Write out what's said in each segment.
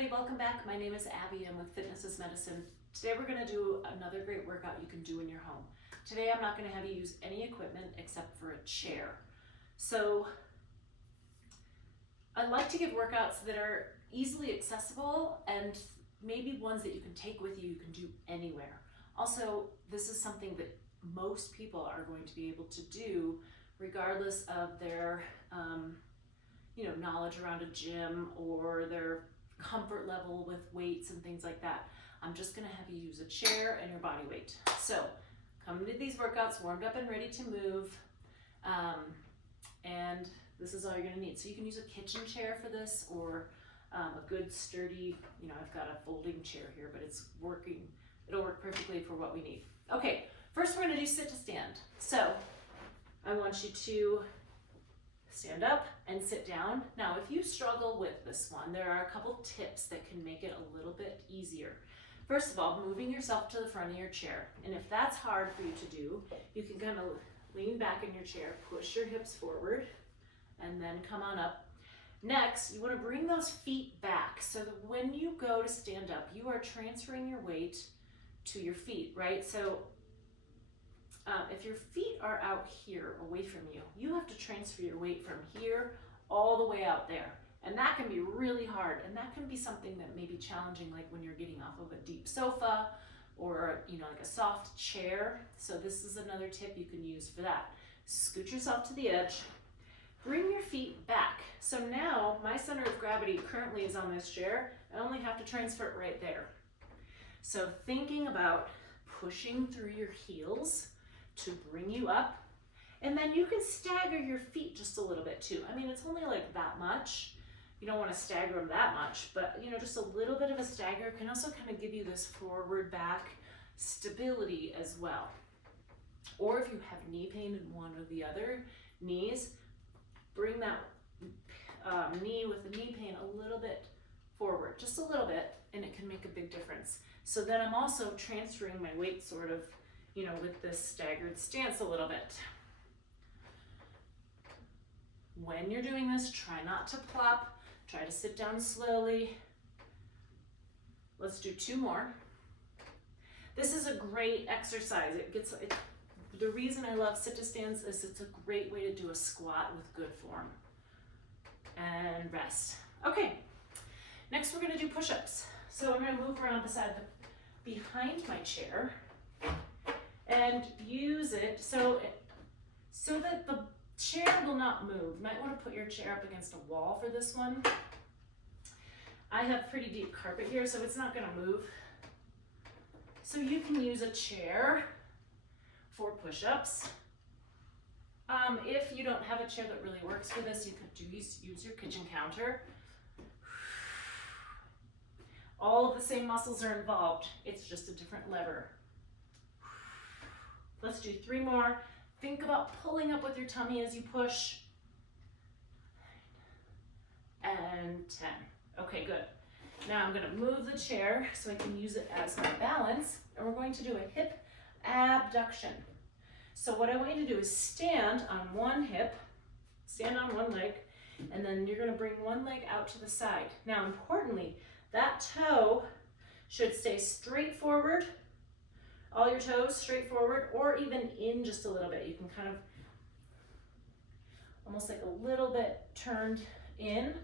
everybody, welcome back. My name is Abby. I'm with Fitness is Medicine. Today we're going to do another great workout you can do in your home. Today I'm not going to have you use any equipment except for a chair. So I like to give workouts that are easily accessible and maybe ones that you can take with you can do anywhere. Also, this is something that most people are going to be able to do regardless of their knowledge around a gym or their comfort level with weights and things like that. I'm just gonna have you use a chair and your body weight. So come into these workouts warmed up and ready to move. And this is all you're gonna need. So you can use a kitchen chair for this or a good sturdy, I've got a folding chair here, but it's working. It'll work perfectly for what we need. Okay, first we're gonna do sit to stand. So I want you to stand up and sit down. Now, if you struggle with this one, there are a couple tips that can make it a little bit easier. First of all, moving yourself to the front of your chair. And if that's hard for you to do, you can kind of lean back in your chair, push your hips forward, and then come on up. Next, you want to bring those feet back so that when you go to stand up, you are transferring your weight to your feet, right? So if your feet are out here away from you, you have to transfer your weight from here all the way out there. And that can be really hard. And that can be something that may be challenging, like when you're getting off of a deep sofa or, like a soft chair. So this is another tip you can use for that. Scoot yourself to the edge, bring your feet back. So now my center of gravity currently is on this chair. I only have to transfer it right there. So thinking about pushing through your heels to bring you up, and then you can stagger your feet just a little bit too. I mean, it's only like that much. You don't want to stagger them that much, but just a little bit of a stagger can also kind of give you this forward back stability as well. Or if you have knee pain in one or the other knees, bring that knee with the knee pain a little bit forward, just a little bit, and it can make a big difference. So then I'm also transferring my weight sort of with this staggered stance a little bit. When you're doing this, try not to plop, try to sit down slowly. Let's do 2 more. This is a great exercise. The reason I love sit to stands is it's a great way to do a squat with good form. And rest. Okay, next we're gonna do push-ups. So I'm gonna move around behind my chair and use it so that the chair will not move. You might want to put your chair up against a wall for this one. I have pretty deep carpet here, so it's not going to move. So you can use a chair for push-ups. If you don't have a chair that really works for this, you could use your kitchen counter. All of the same muscles are involved. It's just a different lever. Let's do 3 more. Think about pulling up with your tummy as you push. And 10. Okay, good. Now I'm gonna move the chair so I can use it as my balance, and we're going to do a hip abduction. So what I want you to do is stand on one hip, stand on one leg, and then you're gonna bring one leg out to the side. Now, importantly, that toe should stay straight forward, all your toes straight forward, or even in just a little bit. You can kind of almost like a little bit turned in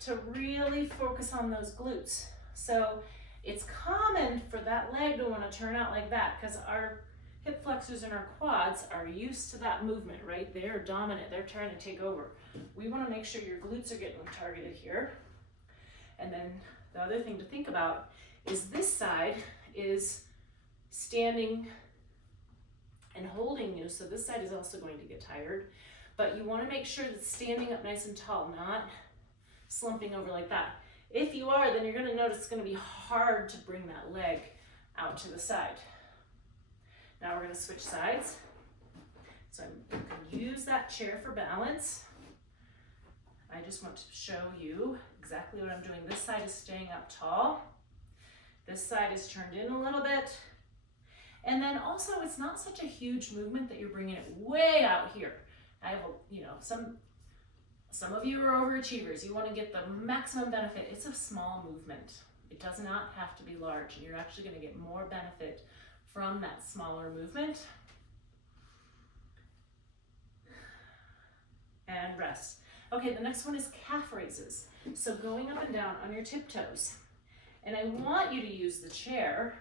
to really focus on those glutes. So it's common for that leg to want to turn out like that because our hip flexors and our quads are used to that movement, right? They're dominant, they're trying to take over. We want to make sure your glutes are getting targeted here. And then the other thing to think about is this side is standing and holding you, so this side is also going to get tired, but you want to make sure that standing up nice and tall, not slumping over like that. If you are, then you're going to notice it's going to be hard to bring that leg out to the side. Now we're going to switch sides. So you can use that chair for balance. I just want to show you exactly what I'm doing. This side is staying up tall. This side is turned in a little bit. And then also, it's not such a huge movement that you're bringing it way out here. I have, Some of you are overachievers. You want to get the maximum benefit. It's a small movement. It does not have to be large, and you're actually going to get more benefit from that smaller movement. And rest. Okay, the next one is calf raises. So going up and down on your tiptoes. And I want you to use the chair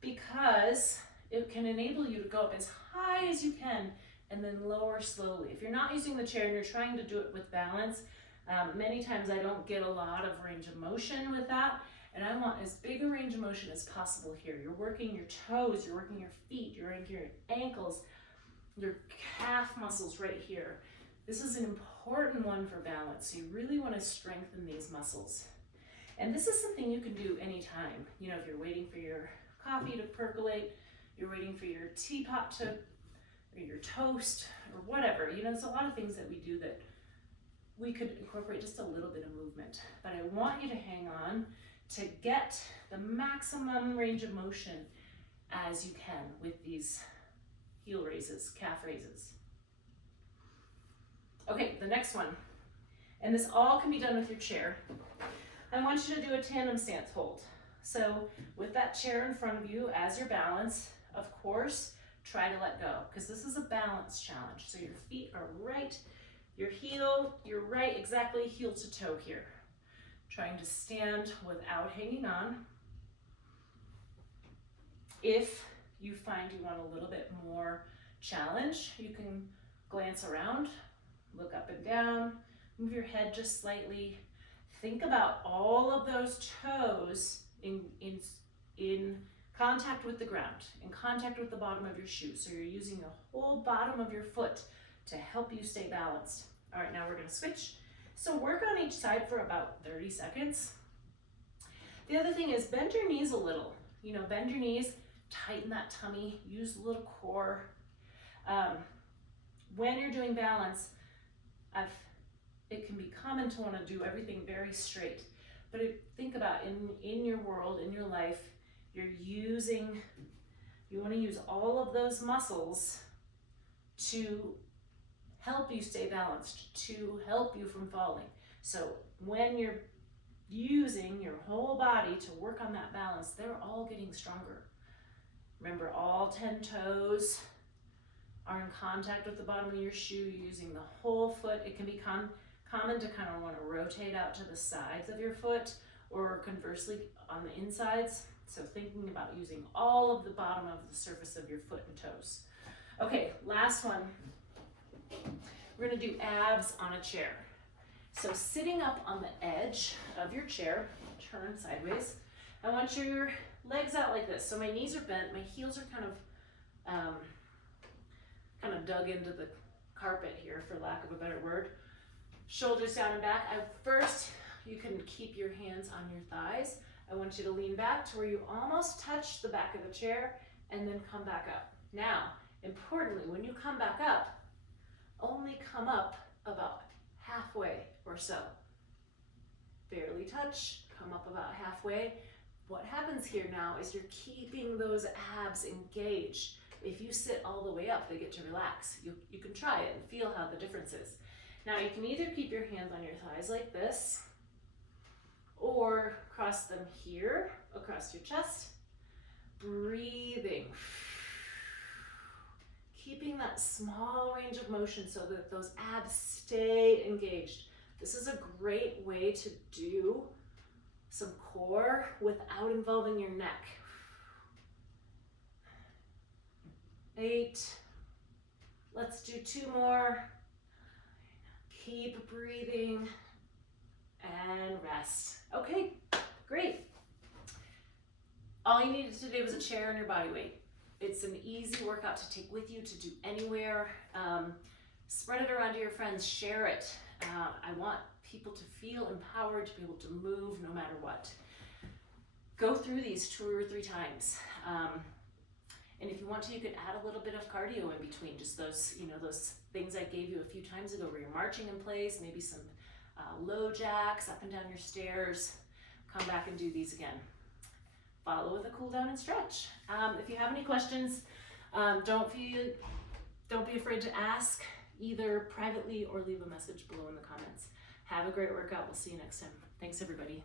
because it can enable you to go up as high as you can and then lower slowly. If you're not using the chair and you're trying to do it with balance, many times I don't get a lot of range of motion with that, and I want as big a range of motion as possible here. You're working your toes, you're working your feet, you're working your ankles, your calf muscles right here. This is an important one for balance, so you really want to strengthen these muscles. And this is something you can do anytime. You know, if you're waiting for your coffee to percolate, you're waiting for your teapot to, or your toast, or whatever. You know, there's a lot of things that we do that we could incorporate just a little bit of movement. But I want you to hang on to get the maximum range of motion as you can with these heel raises, calf raises. Okay, the next one, and this all can be done with your chair. I want you to do a tandem stance hold. So with that chair in front of you as your balance, of course, try to let go, because this is a balance challenge. So your feet are right, your heel, you're right exactly heel to toe here. Trying to stand without hanging on. If you find you want a little bit more challenge, you can glance around, look up and down, move your head just slightly. Think about all of those toes in contact with the ground, in contact with the bottom of your shoe. So you're using the whole bottom of your foot to help you stay balanced. All right, now we're gonna switch. So work on each side for about 30 seconds. The other thing is bend your knees a little. You know, bend your knees, tighten that tummy, use a little core. When you're doing balance, it can be common to want to do everything very straight. But think about in your world, in your life, you want to use all of those muscles to help you stay balanced, to help you from falling. So when you're using your whole body to work on that balance, they're all getting stronger. Remember, all 10 toes are in contact with the bottom of your shoe, using the whole foot. It can be common to kind of want to rotate out to the sides of your foot, or conversely on the insides. So thinking about using all of the bottom of the surface of your foot and toes. Okay, last one. We're gonna do abs on a chair. So sitting up on the edge of your chair, turn sideways. I want your legs out like this. So my knees are bent, my heels are kind of dug into the carpet here, for lack of a better word. Shoulders down and back. First, you can keep your hands on your thighs. I want you to lean back to where you almost touch the back of the chair, and then come back up. Now, importantly, when you come back up, only come up about halfway or so. Barely touch, come up about halfway. What happens here now is you're keeping those abs engaged. If you sit all the way up, they get to relax. You can try it and feel how the difference is. Now you can either keep your hands on your thighs like this, or cross them here across your chest. Breathing. Keeping that small range of motion so that those abs stay engaged. This is a great way to do some core without involving your neck. 8. Let's do 2 more. Keep breathing and rest. Okay, great. All you needed to do was a chair and your body weight. It's an easy workout to take with you, to do anywhere. Spread it around to your friends, share it. I want people to feel empowered, to be able to move no matter what. Go through these 2 or 3 times. And if you want to, you could add a little bit of cardio in between, just those, those things I gave you a few times ago where you're marching in place, maybe some low jacks up and down your stairs. Come back and do these again. Follow with a cool down and stretch. If you have any questions, don't be afraid to ask. either privately or leave a message below in the comments. Have a great workout. We'll see you next time. Thanks, everybody.